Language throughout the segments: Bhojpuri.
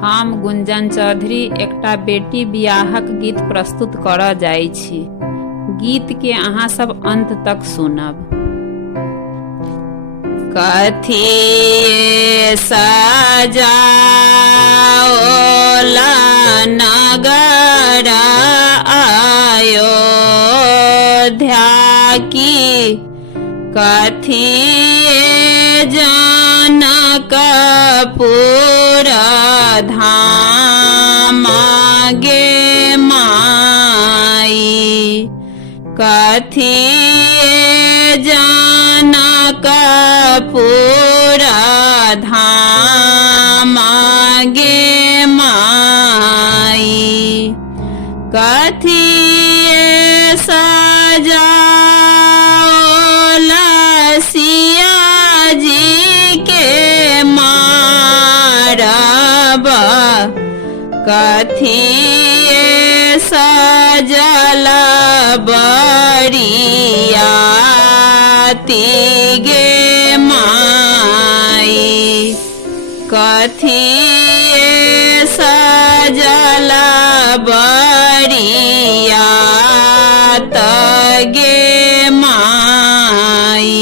हम गुंजन चौधरी एकटा बेटी बियाहक गीत प्रस्तुत करऽ जाइ छी। गीत के अहाँ सब अंत तक सुनब। कथी सजाओला नगर अयोध्या की, कथी जनकपुर धाम गे माई, कथी जनकपुर धाम गे माई, कथी सजाओला सिया जी के मारब, कथी सजल बरियाती गे माई, कथी सजल बरियात गे माई,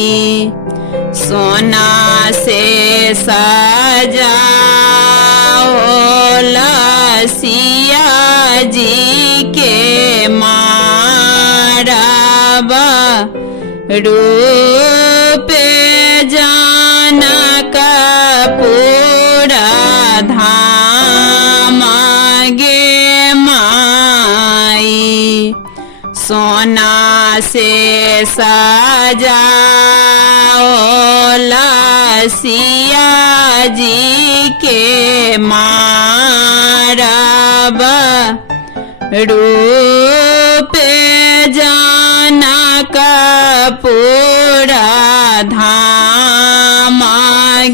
सोना से सजाओला सिया जी के मारब, रूप जनकपुर धाम गे माई, सोना से सजाओला सिया जी के मारब, रूप जनकपुर धाम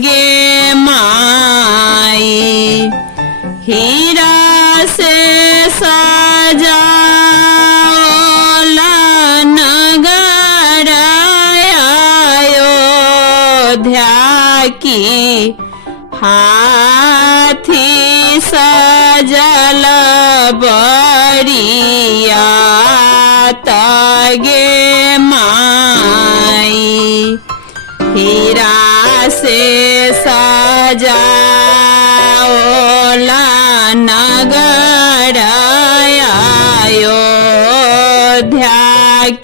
गे माई, हीरा से सजाओला नगर अयोध्या की, हाथी सजल बरियात गे माई, हीरा से सजाओला नगर अयोध्या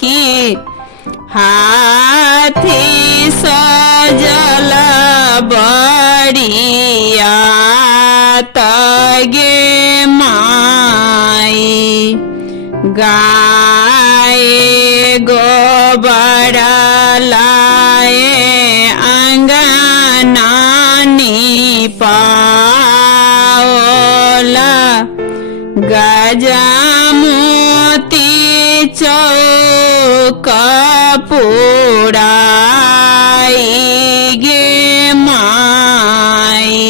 की, हाथी सजल बरियात गे माई, गाय गोबर लाए अंगना निपाओला, गजमोती चौक पुराई गे माई,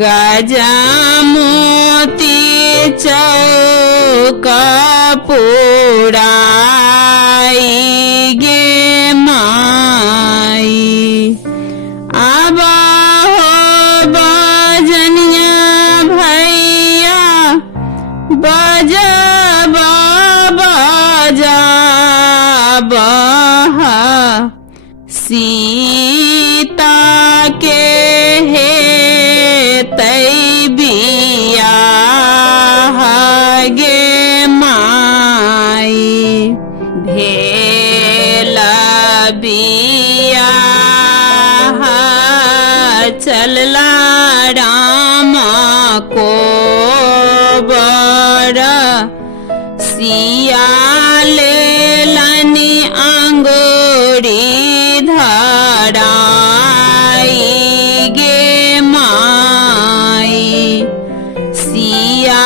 गजमोती चौक पुराई गे माई, अब हो बजनिया भैया बजब बजब, सीता के हेतै बियाह गे माई, भेल बियाह चलला राम कोबर, सिया लेलनि अंगूरी धराई गे माई, सिया